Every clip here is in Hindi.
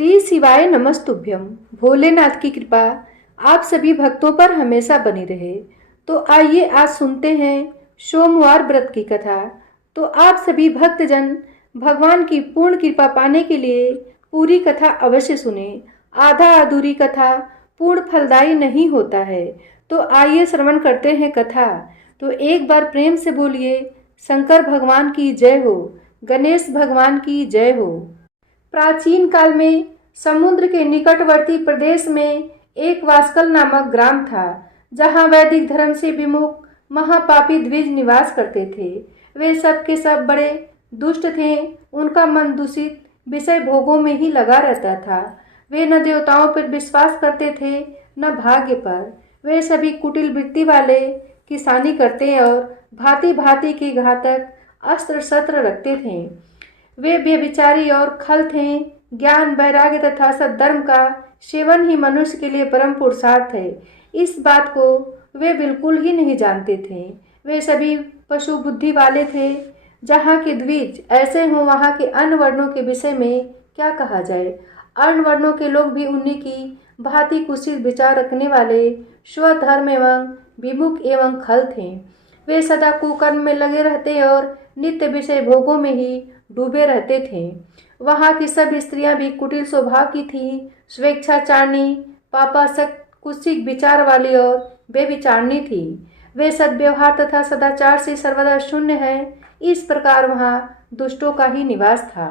श्री शिवाय नमस्तुभ्यम। भोलेनाथ की कृपा आप सभी भक्तों पर हमेशा बनी रहे। तो आइए आज सुनते हैं सोमवार व्रत की कथा। तो आप सभी भक्तजन भगवान की पूर्ण कृपा पाने के लिए पूरी कथा अवश्य सुने। आधा अधूरी कथा पूर्ण फलदायी नहीं होता है। तो आइए श्रवण करते हैं कथा। तो एक बार प्रेम से बोलिए, शंकर भगवान की जय हो, गणेश भगवान की जय हो। प्राचीन काल में समुद्र के निकटवर्ती प्रदेश में एक वास्कल नामक ग्राम था, जहां वैदिक धर्म से विमुख महापापी द्विज निवास करते थे। वे सब के सब बड़े दुष्ट थे। उनका मन दूषित विषय भोगों में ही लगा रहता था। वे न देवताओं पर विश्वास करते थे न भाग्य पर। वे सभी कुटिल वृत्ति वाले, किसानी करते और भांति भांति के घातक अस्त्र शस्त्र रखते थे। वे व्यभिचारी और खल थे। ज्ञान, वैराग्य तथा सद्धर्म का सेवन ही मनुष्य के लिए परम पुरुषार्थ है, इस बात को वे बिल्कुल ही नहीं जानते थे। वे सभी पशु बुद्धि वाले थे। जहाँ के द्विज ऐसे हों, वहाँ के अन्य वर्णों के विषय में क्या कहा जाए। अन्य वर्णों के लोग भी उन्हीं की भांति कुत्सित विचार रखने वाले, स्वधर्म एवं विमुख एवं खल थे। वे सदा कुकर्म में लगे रहते और नित्य विषय भोगों में ही डूबे रहते थे। वहाँ की सब स्त्रियां भी कुटिल स्वभाव की थीं, स्वेच्छाचारिणी, पापासक्त, कुत्सित विचार वाली और बेविचारणी थी। वे सद्व्यवहार तथा सदाचार से सर्वदा शून्य है। इस प्रकार वहाँ दुष्टों का ही निवास था।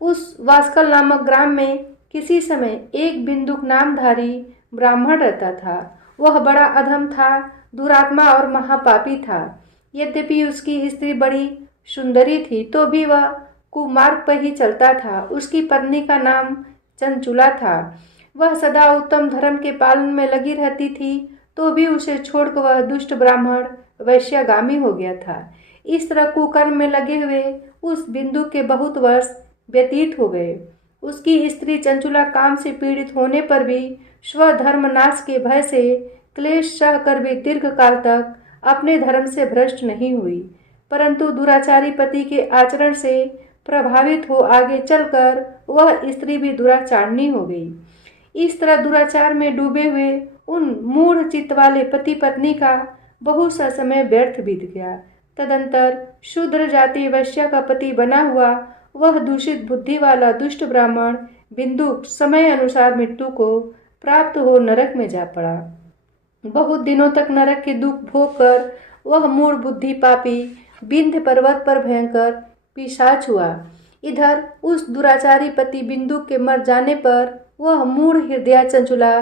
उस वास्कल नामक ग्राम में किसी समय एक बिंदुक नामधारी ब्राह्मण रहता था। वह बड़ा अधम था, दुरात्मा और महापापी था। यद्यपि उसकी स्त्री बड़ी सुंदरी थी, तो भी वह कुमार्ग पर ही चलता था। उसकी पत्नी का नाम चंचुला था। वह सदा उत्तम धर्म के पालन में लगी रहती थी, तो भी उसे छोड़कर वह दुष्ट ब्राह्मण वैश्यागामी हो गया था। इस तरह कुकर्म में लगे हुए उस बिंदु के बहुत वर्ष व्यतीत हो गए। उसकी स्त्री चंचुला काम से पीड़ित होने पर भी स्वधर्म नाश के भय से क्लेश सह कर भी दीर्घ काल तक अपने धर्म से भ्रष्ट नहीं हुई, परंतु दुराचारी पति के आचरण से प्रभावित हो आगे चलकर वह स्त्री भी दुराचारणी हो गई। इस तरह दुराचार में डूबे हुए उन मूढ़ चित्त वाले पति पत्नी का बहुत सा समय व्यर्थ बीत गया। तदंतर शूद्र जाति वैश्या का पति बना हुआ वह दूषित बुद्धि वाला दुष्ट ब्राह्मण बिंदुक समय अनुसार मृत्यु को प्राप्त हो नरक में जा पड़ा। बहुत दिनों तक नरक के दुख भोग कर वह मूढ़ बुद्धि पापी विंध्य पर्वत पर भयंकर पिशाच हुआ। इधर उस दुराचारी पति बिंदु के मर जाने पर वह मूढ़ हृदया चंचुला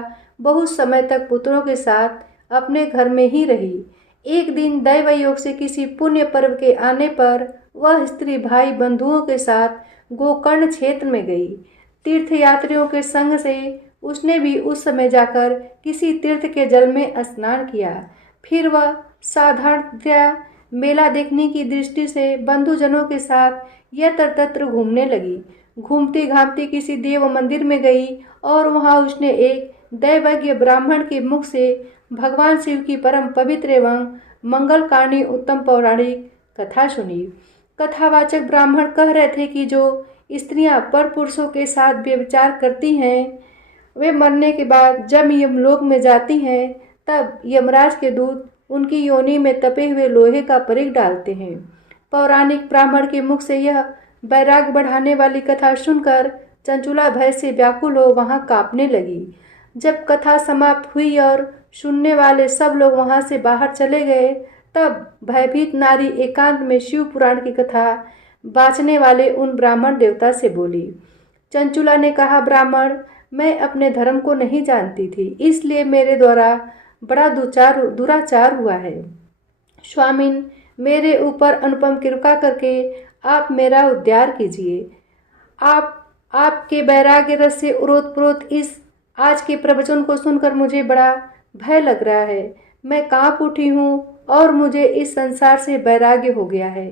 बहुत समय तक पुत्रों के साथ अपने घर में ही रही। एक दिन दैव योग से किसी पुण्य पर्व के आने पर वह स्त्री भाई बंधुओं के साथ गोकर्ण क्षेत्र में गई। तीर्थ यात्रियों के संग से उसने भी उस समय जाकर किसी तीर्थ के जल में स्नान किया। फिर वह साधारणतया मेला देखने की दृष्टि से बंधुजनों के साथ यत्र तत्र घूमने लगी। घूमती घामती किसी देव मंदिर में गई और वहां उसने एक दैवज्ञ ब्राह्मण के मुख से भगवान शिव की परम पवित्र एवं मंगलकारिणी उत्तम पौराणिक कथा सुनी। कथावाचक ब्राह्मण कह रहे थे कि जो स्त्रियां पर पुरुषों के साथ व्यभिचार करती हैं, वे मरने के बाद जब यमलोक में जाती हैं, तब यमराज के दूत उनकी योनि में तपे हुए लोहे का परिग डालते हैं। पौराणिक ब्राह्मण के मुख से यह वैराग्य बढ़ाने वाली कथा सुनकर चंचुला भय से व्याकुल हो वहां कांपने लगी। जब कथा समाप्त हुई और सुनने वाले सब लोग वहां से बाहर चले गए, तब भयभीत नारी एकांत में शिव पुराण की कथा बाँचने वाले उन ब्राह्मण देवता से बोली। चंचुला ने कहा, ब्राह्मण, मैं अपने धर्म को नहीं जानती थी, इसलिए मेरे द्वारा बड़ा दुराचार हुआ है। स्वामिन, मेरे ऊपर अनुपम कृपा करके आप मेरा उद्धार कीजिए। आपके वैराग्य रस से ओतप्रोत इस आज के प्रवचन को सुनकर मुझे बड़ा भय लग रहा है। मैं कांप उठी हूँ और मुझे इस संसार से वैराग्य हो गया है।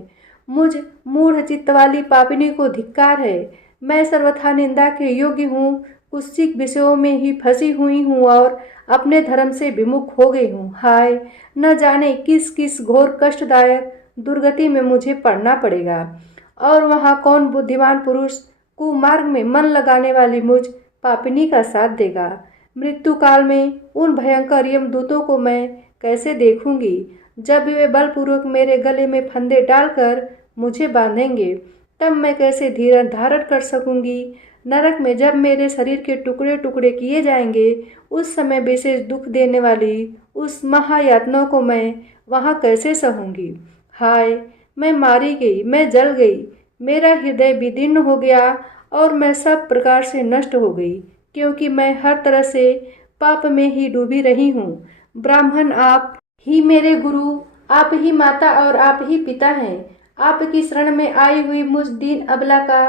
मुझ मूढ़ चित्त वाली पापिनी को धिक्कार है। मैं सर्वथा निंदा के योग्य हूँ, कुत्सित विषयों में ही फंसी हुई हूँ और अपने धर्म से विमुख हो गई हूँ। हाय, न जाने किस किस घोर कष्टदायक दुर्गति में मुझे पड़ना पड़ेगा, और वहाँ कौन बुद्धिमान पुरुष कुमार्ग में मन लगाने वाली मुझ पापिनी का साथ देगा। मृत्यु काल में उन भयंकर यमदूतों को मैं कैसे देखूंगी, जब वे बलपूर्वक मेरे गले में फंदे डालकर मुझे बांधेंगे, तब मैं कैसे धीरज धारण कर सकूंगी। नरक में जब मेरे शरीर के टुकड़े टुकड़े किए जाएंगे, उस समय विशेष दुख देने वाली उस महायातना को मैं वहाँ कैसे सहूंगी। हाय, मैं मारी गई, मैं जल गई, मेरा हृदय विदीर्ण हो गया और मैं सब प्रकार से नष्ट हो गई, क्योंकि मैं हर तरह से पाप में ही डूबी रही हूँ। ब्राह्मण, आप ही मेरे गुरु, आप ही माता और आप ही पिता हैं। आपकी शरण में आई हुई मुझ दीन अबला का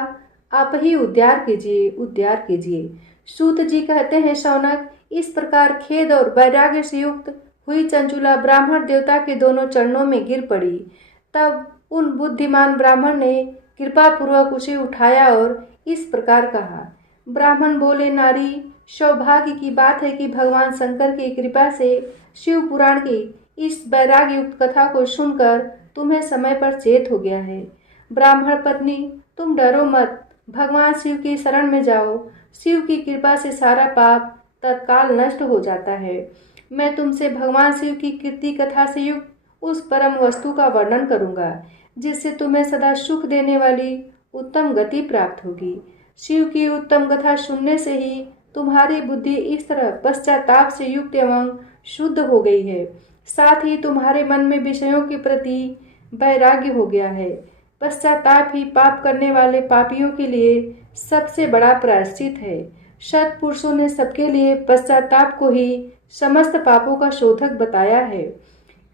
आप ही उद्धार कीजिए, उद्धार कीजिए। सूत जी कहते हैं, शौनक, इस प्रकार खेद और वैराग्य से युक्त हुई चंचुला ब्राह्मण देवता के दोनों चरणों में गिर पड़ी। तब उन बुद्धिमान ब्राह्मण ने कृपा पूर्वक उसे उठाया और इस प्रकार कहा। ब्राह्मण बोले, नारी, सौभाग्य की बात है कि भगवान शंकर की कृपा से शिव पुराण की इस वैराग्य युक्त कथा को सुनकर तुम्हें समय पर चेत हो गया है। ब्राह्मण पत्नी, तुम डरो मत, भगवान शिव की शरण में जाओ। शिव की कृपा से सारा पाप तत्काल नष्ट हो जाता है। मैं तुमसे भगवान शिव की कीर्ति कथा से युक्त उस परम वस्तु का वर्णन करूंगा, जिससे तुम्हें सदा सुख देने वाली उत्तम गति प्राप्त होगी। शिव की उत्तम कथा सुनने से ही तुम्हारी बुद्धि इस तरह पश्चाताप से युक्त एवं शुद्ध हो गई है, साथ ही तुम्हारे मन में विषयों के प्रति वैराग्य हो गया है। पश्चाताप ही पाप करने वाले पापियों के लिए सबसे बड़ा प्रायश्चित है। सत्पुरुषों ने सबके लिए पश्चाताप को ही समस्त पापों का शोधक बताया है।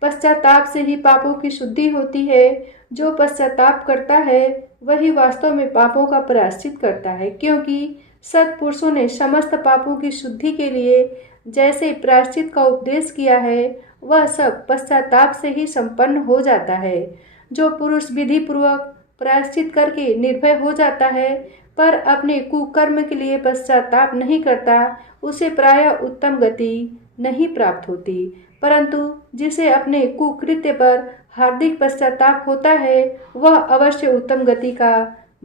पश्चाताप से ही पापों की शुद्धि होती है। जो पश्चाताप करता है वही वास्तव में पापों का प्रायश्चित करता है, क्योंकि सत्पुरुषों ने समस्त पापों की शुद्धि के लिए जैसे प्रायश्चित का उपदेश किया है, वह सब पश्चाताप से ही संपन्न हो जाता है। जो पुरुष विधि पूर्वक प्रायश्चित करके निर्भय हो जाता है, पर अपने कुकर्म के लिए पश्चाताप नहीं करता, उसे प्रायः उत्तम गति नहीं प्राप्त होती। परंतु जिसे अपने कुकृत्य पर हार्दिक पश्चाताप होता है, वह अवश्य उत्तम गति का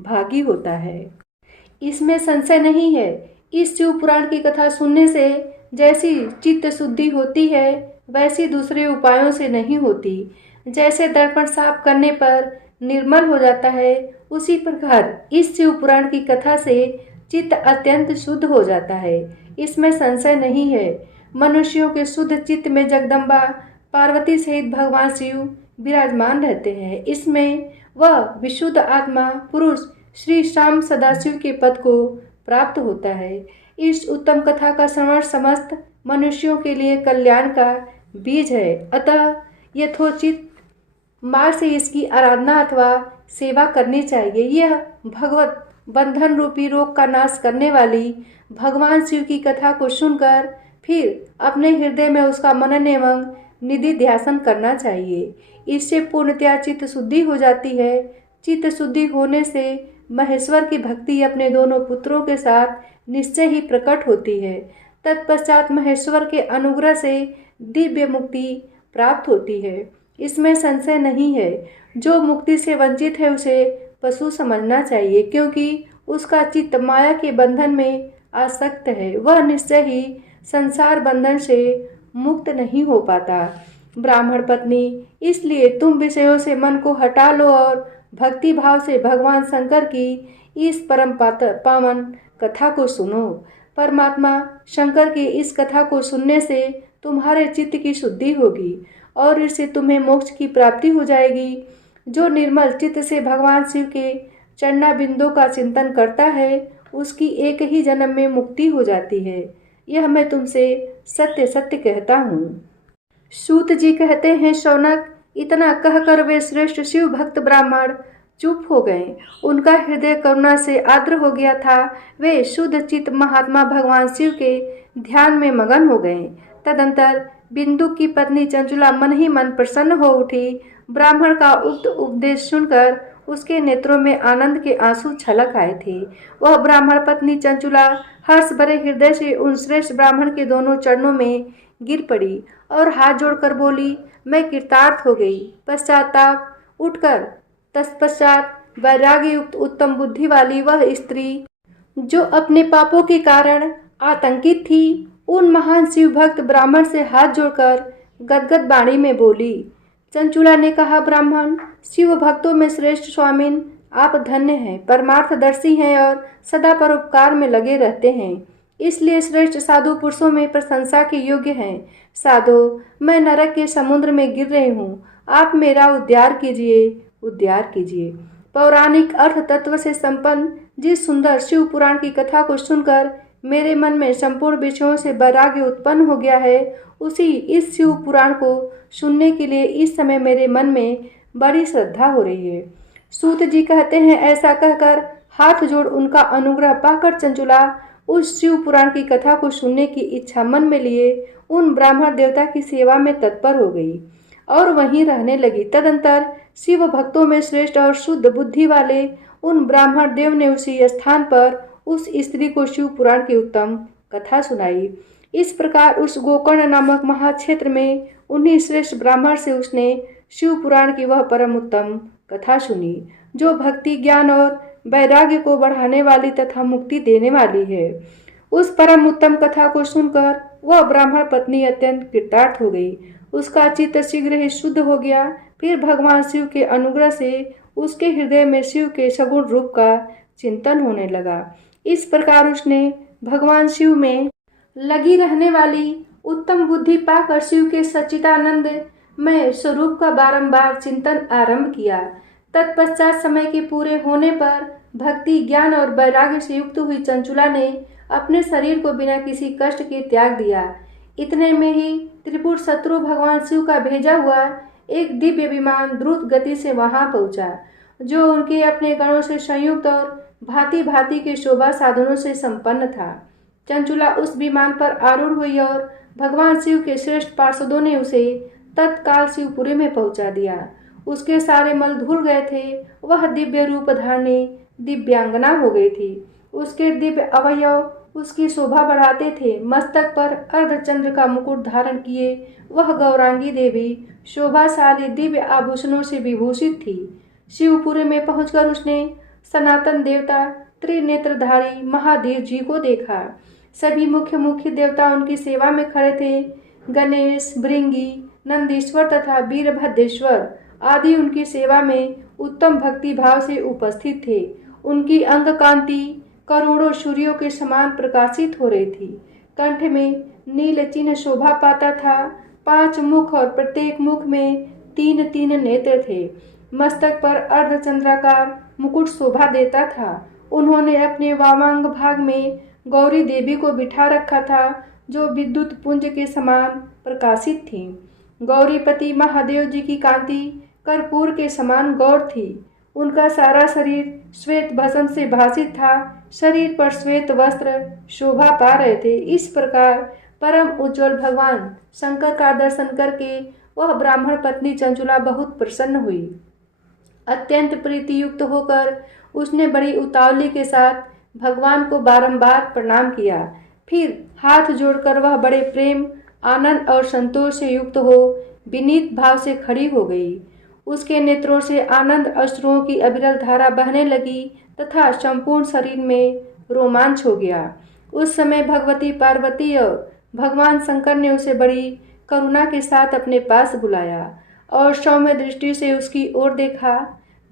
भागी होता है। इसमें संशय नहीं है। इस शिव पुराण की कथा सुनने से जैसी चित्त शुद्धि होती है, वैसी दूसरे उपायों से नहीं होती। जैसे दर्पण साफ करने पर निर्मल हो जाता है, उसी प्रकार इस शिव पुराण की कथा से चित्त अत्यंत शुद्ध हो जाता है। इसमें संशय नहीं है। मनुष्यों के शुद्ध चित्त में जगदम्बा पार्वती सहित भगवान शिव विराजमान रहते हैं। इसमें वह विशुद्ध आत्मा पुरुष श्री श्याम सदाशिव के पद को प्राप्त होता है। इस उत्तम कथा का श्रवण समस्त मनुष्यों के लिए कल्याण का बीज है। अतः यथोचित मार्ग से इसकी आराधना अथवा सेवा करनी चाहिए। यह भगवत बंधन रूपी रोग का नाश करने वाली भगवान शिव की कथा को सुनकर फिर अपने हृदय में उसका मनन एवं निधि ध्यान करना चाहिए। इससे पूर्णतया चित्त शुद्धि हो जाती है। चित्त शुद्धि होने से महेश्वर की भक्ति अपने दोनों पुत्रों के साथ निश्चय ही प्रकट होती है। तत्पश्चात महेश्वर के अनुग्रह से दिव्य मुक्ति प्राप्त होती है। इसमें संशय नहीं है। जो मुक्ति से वंचित है उसे पशु समझना चाहिए, क्योंकि उसका चित्त माया के बंधन में आसक्त है। वह निश्चय ही संसार बंधन से मुक्त नहीं हो पाता। ब्राह्मण पत्नी, इसलिए तुम विषयों से मन को हटा लो और भक्ति भाव से भगवान शंकर की इस परम पावन कथा को सुनो। परमात्मा शंकर की इस कथा को सुनने से तुम्हारे चित्त की शुद्धि होगी और इससे तुम्हें मोक्ष की प्राप्ति हो जाएगी। जो निर्मल चित्त से भगवान शिव के चरणा बिंदु का चिंतन करता है, उसकी एक ही जन्म में मुक्ति हो जाती है। यह मैं तुमसे सत्य सत्य कहता हूँ। सूत जी कहते हैं, शौनक, इतना कहकर वे श्रेष्ठ शिव भक्त ब्राह्मण चुप हो गए। उनका हृदय करुणा से आर्द्र हो गया था। वे शुद्ध चित्त महात्मा भगवान शिव के ध्यान में मगन हो गए। तदंतर बिंदु की पत्नी चंचुला मन ही मन प्रसन्न हो उठी। ब्राह्मण का उक्त उपदेश सुनकर उसके नेत्रों में आनंद के आंसू छलक आए थे। वह ब्राह्मण पत्नी चंचुला हर्ष भरे हृदय से उन श्रेष्ठ ब्राह्मण के दोनों चरणों में गिर पड़ी और हाथ जोड़कर बोली, मैं कृतार्थ हो गई। पश्चाताप उठकर तत्पश्चात वैराग्य युक्त उत्तम बुद्धि वाली वह स्त्री जो अपने पापों के कारण आतंकित थी, उन महान शिव भक्त ब्राह्मण से हाथ जोड़कर गदगद वाणी में बोली। चंचुला ने कहा, ब्राह्मण, शिव भक्तों में श्रेष्ठ स्वामिन, आप धन्य हैं, परमार्थदर्शी हैं और सदा परोपकार में लगे रहते हैं, इसलिए श्रेष्ठ साधु पुरुषों में प्रशंसा के योग्य हैं। साधो, मैं नरक के समुद्र में गिर रही हूँ, आप मेरा उद्धार कीजिए, उद्धार कीजिए। पौराणिक अर्थ तत्व से संपन्न जिस सुंदर शिव पुराण की कथा को सुनकर मेरे मन में संपूर्ण विषयों से वैराग्य उत्पन्न हो गया है, उसी इस शिव पुराण को सुनने के लिए इस समय मेरे मन में बड़ी श्रद्धा हो रही है। सूत जी कहते हैं, ऐसा कहकर हाथ जोड़ उनका अनुग्रह पाकर चंचुला उस शिव पुराण की कथा को सुनने की इच्छा मन में लिए उन ब्राह्मण देवता की सेवा में तत्पर हो गई और वहीं रहने लगी। तदंतर शिव भक्तों में श्रेष्ठ और शुद्ध बुद्धि वाले उन ब्राह्मण देव ने उसी स्थान पर उस स्त्री को शिव पुराण की उत्तम कथा सुनाई। इस प्रकार उस गोकर्ण नामक महाक्षेत्र में उन्हीं श्रेष्ठ ब्राह्मण से उसने शिव पुराण की वह परम उत्तम कथा सुनी, जो भक्ति, ज्ञान और वैराग्य को बढ़ाने वाली तथा मुक्ति देने वाली है। उस परम उत्तम कथा को सुनकर वह ब्राह्मण पत्नी अत्यंत कृतार्थ हो गई। उसका चित्त शीघ्र ही शुद्ध हो गया। फिर भगवान शिव के अनुग्रह से उसके हृदय में शिव के सगुण रूप का चिंतन होने लगा। इस प्रकार उसने भगवान शिव में लगी रहने वाली उत्तम बुद्धि पाकर शिव के सच्चिदानंद में स्वरूप का बारंबार चिंतन आरंभ किया। तत्पश्चात समय के पूरे होने पर भक्ति, ज्ञान और वैराग्य से युक्त हुई चंचुला ने अपने शरीर को बिना किसी कष्ट के त्याग दिया। इतने में ही त्रिपुर शत्रु भगवान शिव का भेजा हुआ एक दिव्य विमान द्रुत गति से वहां पहुंचा, जो उनके अपने गणों से संयुक्त और भांति भांति के शोभा साधनों से संपन्न था। चंचुला उस विमान पर आरूढ़ हुई और भगवान शिव के श्रेष्ठ पार्षदों ने उसे तत्काल शिवपुरी में पहुंचा दिया। उसके सारे मल धुल गए थे। वह दिव्य रूप धारणी दिव्यांगना हो गई थी। उसके दिव्य अवयव उसकी शोभा बढ़ाते थे। मस्तक पर अर्धचंद्र का मुकुट धारण किए वह गौरांगी देवी शोभाशाली दिव्य आभूषणों से विभूषित थी। शिवपुरी में पहुंचकर उसने सनातन देवता त्रिनेत्रधारी महादेव जी को देखा। सभी मुख्य देवता उनकी सेवा में खड़े थे। गणेश, भृंगी, नंदीश्वर तथा वीरभद्रेश्वर आदि उनकी सेवा में उत्तम भक्ति भाव से उपस्थित थे। उनकी अंग कांति करोड़ों सूर्यों के समान प्रकाशित हो रही थी। कंठ में नील चिन्ह शोभा पाता था। 5 मुख और प्रत्येक मुख में 3 नेत्र थे। मस्तक पर अर्धचंद्राकार मुकुट शोभा देता था। उन्होंने अपने वामांग भाग में गौरी देवी को बिठा रखा था, जो विद्युत पुंज के समान प्रकाशित थी। गौरीपति महादेव जी की कांति कर्पूर के समान गौर थी। उनका सारा शरीर श्वेत भस्म से भासित था। शरीर पर श्वेत वस्त्र शोभा पा रहे थे। इस प्रकार परम उज्जवल भगवान शंकर का दर्शन करके वह ब्राह्मण पत्नी चंचुला बहुत प्रसन्न हुई। अत्यंत प्रीति युक्त होकर उसने बड़ी उतावली के साथ भगवान को बारंबार प्रणाम किया। फिर हाथ जोड़कर वह बड़े प्रेम, आनंद और संतोष से युक्त हो विनीत भाव से खड़ी हो गई। उसके नेत्रों से आनंद अश्रुओं की अविरल धारा बहने लगी तथा संपूर्ण शरीर में रोमांच हो गया। उस समय भगवती पार्वती और भगवान शंकर ने उसे बड़ी करुणा के साथ अपने पास बुलाया और सौम्य दृष्टि से उसकी ओर देखा।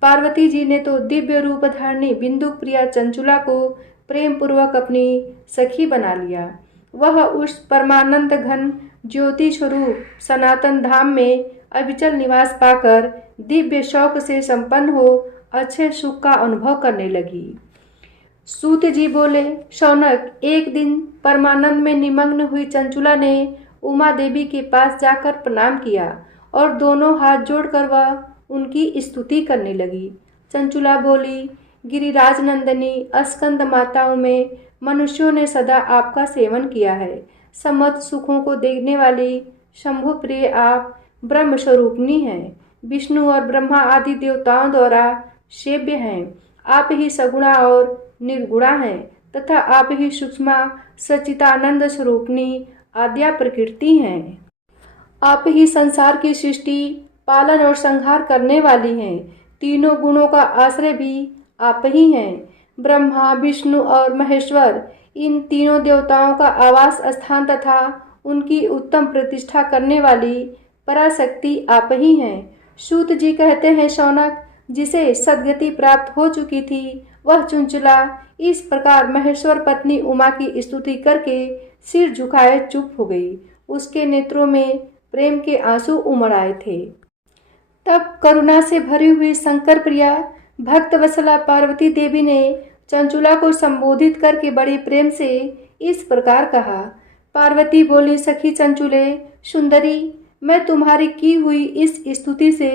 पार्वती जी ने तो दिव्य रूप धारणी बिंदु प्रिया चंचुला को प्रेम पूर्वक अपनी सखी बना लिया। वह उस परमानंद घन ज्योति स्वरूप सनातन धाम में अविचल निवास पाकर दिव्य शौक से संपन्न हो अच्छे सुख का अनुभव करने लगी। सूत जी बोले, शौनक, एक दिन परमानंद में निमग्न हुई चंचुला ने उमा देवी के पास जाकर प्रणाम किया और दोनों हाथ जोड़कर वह उनकी स्तुति करने लगी। चंचुला बोली, गिरिराज नंदिनी स्कंद माताओं में मनुष्यों ने सदा आपका सेवन किया है। समस्त सुखों को देखने वाली शंभु प्रिय आप ब्रह्म स्वरूपनी हैं। विष्णु और ब्रह्मा आदि देवताओं द्वारा सेव्य हैं। आप ही सगुणा और निर्गुणा हैं तथा आप ही सूक्ष्मा सच्चिदानंद स्वरूपनी आद्या प्रकृति हैं। आप ही संसार की सृष्टि, पालन और संहार करने वाली हैं। तीनों गुणों का आश्रय भी आप ही हैं। ब्रह्मा, विष्णु और महेश्वर, इन तीनों देवताओं का आवास स्थान तथा उनकी उत्तम प्रतिष्ठा करने वाली पराशक्ति आप ही हैं। सूत जी कहते हैं, शौनक, जिसे सद्गति प्राप्त हो चुकी थी वह चुंचुला इस प्रकार महेश्वर पत्नी उमा की स्तुति करके सिर झुकाए चुप हो गई। उसके नेत्रों में प्रेम के आंसू उमड़ आए थे। तब करुणा से भरी हुई शंकर प्रिया भक्त वत्सला पार्वती देवी ने चंचुला को संबोधित करके बड़े प्रेम से इस प्रकार कहा। पार्वती बोली, सखी चंचुले सुंदरी, मैं तुम्हारी की हुई इस स्तुति से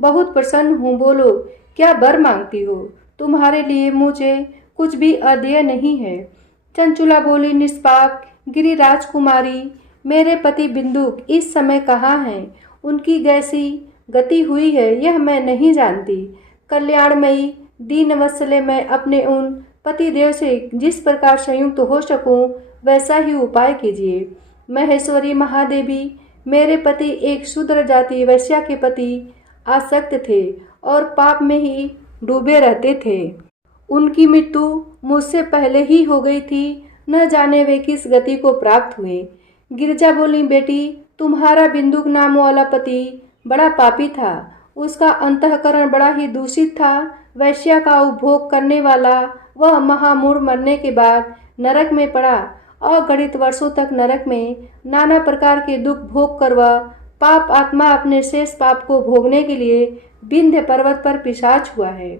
बहुत प्रसन्न हूँ। बोलो, क्या वर मांगती हो? तुम्हारे लिए मुझे कुछ भी अदेय नहीं है। चंचुला बोली, निष्पाप गिरिराज कुमारी, मेरे पति बिंदुक इस समय कहाँ हैं? उनकी कैसी गति हुई है यह मैं नहीं जानती। कल्याणमयी दीनवत्सले, मैं अपने उन पतिदेव से जिस प्रकार संयुक्त हो सकूं वैसा ही उपाय कीजिए। महेश्वरी महादेवी, मेरे पति एक शूद्र जाति वैश्या के प्रति आसक्त थे और पाप में ही डूबे रहते थे। उनकी मृत्यु मुझसे पहले ही हो गई थी, न जाने वे किस गति को प्राप्त हुए। गिरजा बोली, बेटी, तुम्हारा बिंदुक नाम वाला पति बड़ा पापी था। उसका अंतःकरण बड़ा ही दूषित था। वैश्या का उपभोग करने वाला वह महामूढ़ मरने के बाद नरक में पड़ा। अगणित वर्षों तक नरक में नाना प्रकार के दुख भोग कर वह पाप आत्मा अपने शेष पाप को भोगने के लिए विंध्य पर्वत पर पिशाच हुआ है।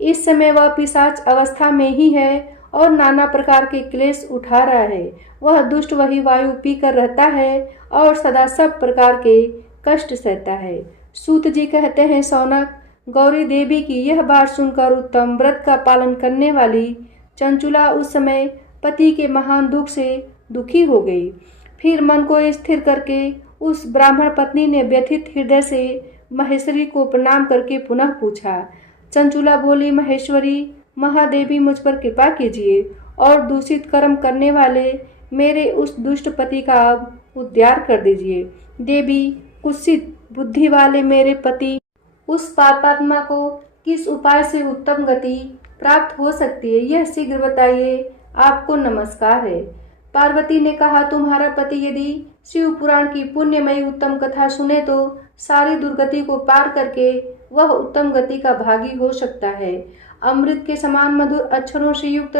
इस समय वह पिशाच अवस्था में ही है और नाना प्रकार के क्लेश उठा रहा है। वह दुष्ट वही वायु पीकर रहता है और सदा सब प्रकार के कष्ट सहता है। सूत जी कहते हैं, सौनक, गौरी देवी की यह बात सुनकर उत्तम व्रत का पालन करने वाली चंचुला उस समय पति के महान दुख से दुखी हो गई। फिर मन को स्थिर करके उस ब्राह्मण पत्नी ने व्यथित हृदय से महेश्वरी को प्रणाम करके पुनः पूछा। चंचुला बोली, महेश्वरी महादेवी, मुझ पर कृपा कीजिए और दूषित कर्म करने वाले मेरे उस दुष्ट पति का अब उद्धार कर दीजिए। देवी, कुत्सित बुद्धि वाले मेरे पति उस पापात्मा को किस उपाय से उत्तम गति प्राप्त हो सकती है, यह शीघ्र बताइए। आपको नमस्कार है। पार्वती ने कहा, तुम्हारा पति यदि शिव पुराण की पुण्यमयी उत्तम कथा सुने तो सारी दुर्गति को पार करके वह उत्तम गति का भागी हो सकता है। अमृत के समान मधुर अक्षरों से युक्त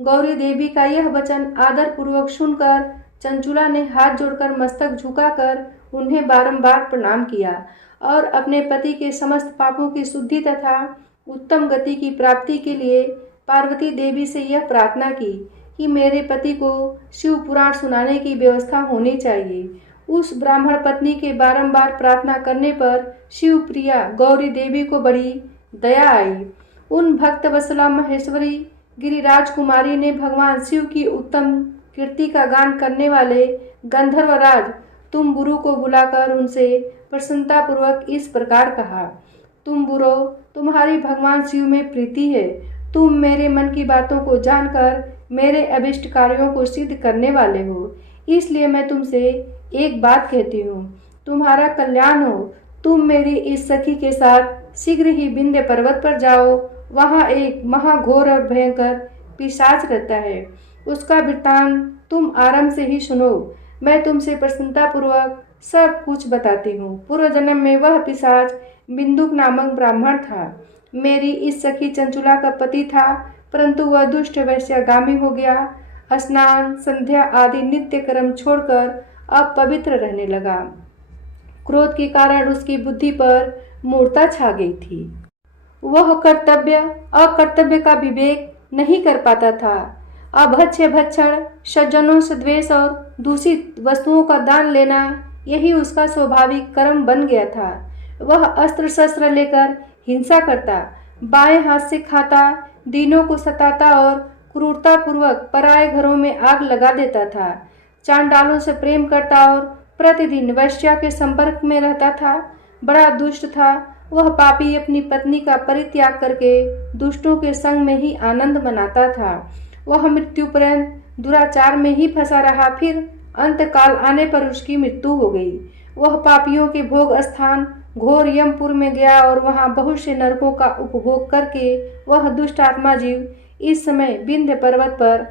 गौरी देवी का यह वचन आदर पूर्वक सुनकर चंचुला ने हाथ जोड़कर मस्तक झुकाकर उन्हें बारंबार प्रणाम किया और अपने पति के समस्त पापों की शुद्धि तथा उत्तम गति की प्राप्ति के लिए पार्वती देवी से यह प्रार्थना की कि मेरे पति को शिव पुराण सुनाने की व्यवस्था होनी चाहिए। उस ब्राह्मण पत्नी के बारंबार प्रार्थना करने पर शिव प्रिया गौरी देवी को बड़ी दया आई। उन भक्त वत्सला महेश्वरी गिरिराज कुमारी ने भगवान शिव की उत्तम कीर्ति का गान करने वाले गंधर्वराज तुम्बुरु को बुलाकर उनसे प्रसन्नतापूर्वक इस प्रकार कहा, तुम्बुरो, तुम्हारी भगवान शिव में प्रीति है। तुम मेरे मन की बातों को जानकर मेरे अभिष्ट कार्यों को सिद्ध करने वाले हो, इसलिए मैं तुमसे एक बात कहती हूँ, तुम्हारा कल्याण हो। तुम मेरी इस सखी के साथ शीघ्र ही विंध्य पर्वत पर जाओ। वहाँ एक महाघोर और भयंकर पिशाच रहता है। उसका वृत्तांत तुम आरंभ से ही सुनो। मैं तुमसे प्रसन्नतापूर्वक सब कुछ बताती हूँ। पूर्व जन्म में वह पिशाच बिंदुक नामक ब्राह्मण था। मेरी इस सखी चंचुला का पति था, परंतु वह दुष्ट वैश्यागामी हो गया। स्नान, संध्या आदि नित्य कर्म छोड़कर अब पवित्र रहने लगा। क्रोध के कारण उसकी बुद्धि पर मूर्छा छा गई थी। वह कर्तव्य अकर्तव्य का विवेक नहीं कर पाता था। अभक्ष्य भक्षण, सज्जनों से द्वेष और दूषित वस्तुओं का दान लेना यही उसका स्वाभाविक कर्म बन गया था। वह अस्त्र शस्त्र लेकर हिंसा करता, बाएं हाथ से खाता, दीनों को सताता और क्रूरता पूर्वक पराये घरों में आग लगा देता था। चांडालों से प्रेम करता और प्रतिदिन वैश्या के संपर्क में रहता था। बड़ा दुष्ट था। वह पापी अपनी पत्नी का परित्याग करके दुष्टों के संग में ही आनंद मनाता था। वह मृत्यु पर्यंत दुराचार में ही फंसा रहा। फिर अंतकाल आने पर उसकी मृत्यु हो गई। वह पापियों के भोग स्थान घोर यमपुर में गया और वहां बहुत से नरकों का उपभोग करके वह दुष्ट आत्मा जीव इस समय विंध्य पर्वत पर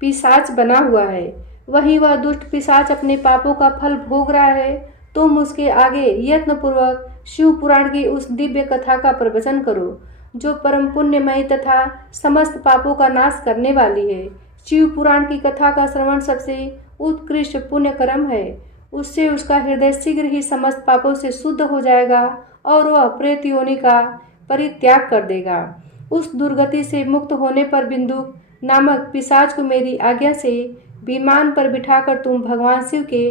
पिशाच बना हुआ है। वहीं वह दुष्ट पिशाच अपने पापों का फल भोग रहा है। तुम उसके आगे यत्नपूर्वक शिव पुराण की उस दिव्य कथा का प्रवचन करो जो परम पुण्यमयी तथा समस्त पापों का नाश करने वाली है। शिव पुराण की कथा का श्रवण सबसे उत्कृष्ट पुण्य कर्म है। उससे उसका हृदय शीघ्र ही समस्त पापों से शुद्ध हो जाएगा और वह प्रेत योनि का परित्याग कर देगा। उस दुर्गति से मुक्त होने पर बिंदुक नामक पिशाच को मेरी आज्ञा से विमान पर बिठाकर तुम भगवान शिव के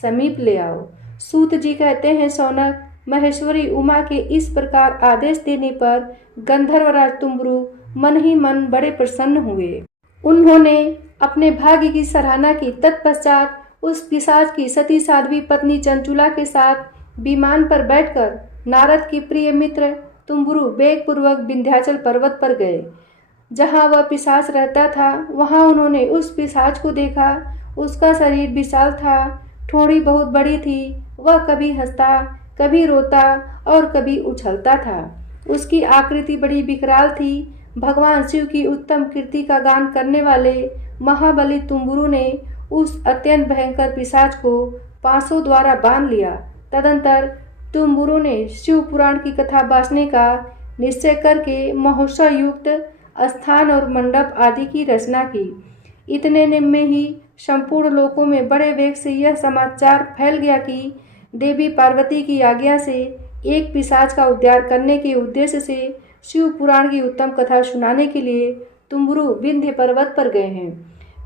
समीप ले आओ। सूत जी कहते हैं, शौनक, महेश्वरी उमा के इस प्रकार आदेश देने पर गंधर्वराज तुम्बरु मन ही मन बड़े प्रसन्न हुए। उन्होंने अपने भाग्य की सराहना की। तत्पश्चात उस पिशाच की सती साध्वी पत्नी चंचुला के साथ विमान पर बैठकर नारद की प्रिय मित्र तुम्बरु वेगपूर्वक विंध्याचल पर्वत पर गए। जहाँ वह पिशाच रहता था वहाँ उन्होंने उस पिशाच को देखा। उसका शरीर विशाल था, ठोड़ी बहुत बड़ी थी। वह कभी हंसता, कभी रोता और कभी उछलता था। उसकी आकृति बड़ी विकराल थी। भगवान शिव की उत्तम कीर्ति का गान करने वाले महाबली तुम्बुरु ने उस अत्यंत भयंकर पिशाच को पांसों द्वारा बांध लिया। तदंतर तुम्बुरु ने शिव पुराण की कथा बांटने का निश्चय करके महोत्सव युक्त स्थान और मंडप आदि की रचना की। इतने में ही संपूर्ण लोकों में बड़े वेग से यह समाचार फैल गया कि देवी पार्वती की आज्ञा से एक पिशाच का उद्धार करने के उद्देश्य से शिव पुराण की उत्तम कथा सुनाने के लिए तुम्बुरु विंध्य पर्वत पर गए हैं।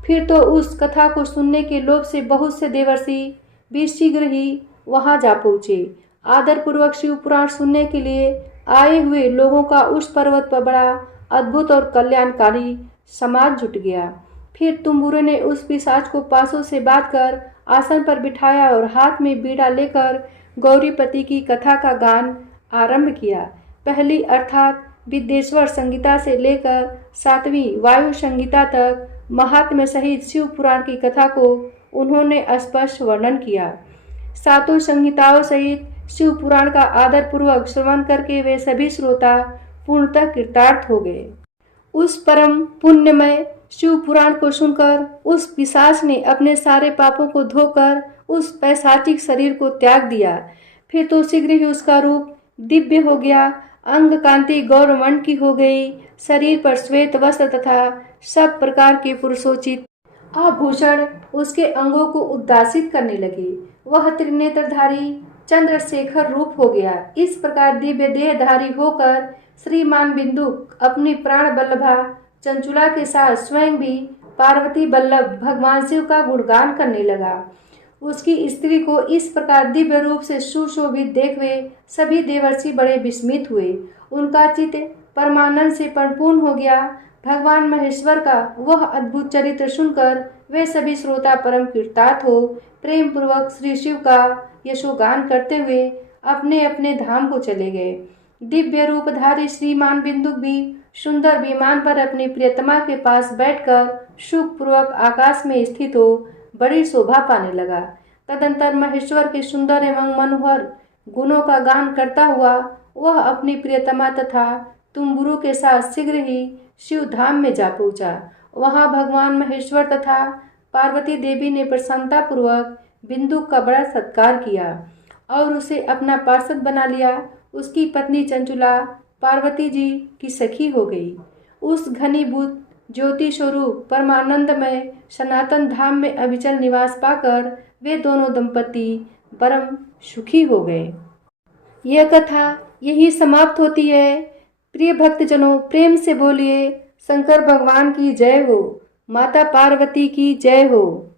फिर तो उस कथा को सुनने के लोभ से बहुत से देवर्षि भी शीघ्र ही वहां जा पहुँचे। आदरपूर्वक शिव पुराण सुनने के लिए आए हुए लोगों का उस पर्वत पर बड़ा अद्भुत और कल्याणकारी समाज जुट गया। फिर तुम्बुरु ने उस पिशाच को पासों से बांधकर आसन पर बिठाया और हाथ में बीड़ा लेकर गौरीपति की कथा का गान आरंभ किया। पहली अर्थात विद्येश्वर संगीता से लेकर 7वीं वायु संगीता तक महात्म्य सहित शिव पुराण की कथा को उन्होंने स्पष्ट वर्णन किया। 7 संहिताओं सहित शिव पुराण का आदरपूर्वक श्रवण करके वे सभी श्रोता पूर्णतः कृतार्थ हो गए। उस परम पुण्यमय शिव पुराण को सुनकर उस पिशाच ने अपने सारे पापों को धोकर उस पैशाचिक शरीर को त्याग दिया। फिर तो शीघ्र ही उसका रूप दिव्य हो गया, अंग कांति गौरवर्ण की हो गई। शरीर पर श्वेत वस्त्र तथा सब प्रकार के पुरुषोचित आभूषण उसके अंगों को उद्दासित करने लगे। वह त्रिनेत्रधारी चंद्रशेखर रूप हो गया। इस प्रकार दिव्य देहधारी होकर श्रीमान बिंदुक अपनी प्राण बल्लभा चंचुला के साथ स्वयं भी पार्वती बल्लभ भगवान शिव का गुणगान करने लगा। उसकी स्त्री को इस प्रकार दिव्य रूप से सुशोभित देख वे सभी देवर्षि बड़े विस्मित हुए। उनका चित्त परमानंद से परिपूर्ण हो गया। भगवान महेश्वर का वह अद्भुत चरित्र सुनकर वे सभी श्रोता परम कृतार्थ हो प्रेम पूर्वक श्री शिव का यशोगान करते हुए अपने अपने धाम को चले गए। दिव्य रूपधारी श्रीमान बिंदुक भी सुंदर विमान पर अपनी प्रियतमा के पास बैठकर सुखपूर्वक आकाश में स्थित हो बड़ी शोभा पाने लगा। तदंतर महेश्वर के सुंदर एवं मनोहर गुणों का गान करता हुआ वह अपनी प्रियतमा तथा तुम्बुरु के साथ शीघ्र ही शिव धाम में जा पहुंचा। वहां भगवान महेश्वर तथा पार्वती देवी ने प्रसन्नता पूर्वक बिंदुक का बड़ा सत्कार किया और उसे अपना पार्षद बना लिया। उसकी पत्नी चंचुला पार्वती जी की सखी हो गई। उस घनीभूत ज्योति स्वरूप परमानंदमय सनातन धाम में अविचल निवास पाकर वे दोनों दंपति परम सुखी हो गए। यह कथा यही समाप्त होती है। प्रिय भक्तजनों, प्रेम से बोलिए शंकर भगवान की जय हो, माता पार्वती की जय हो।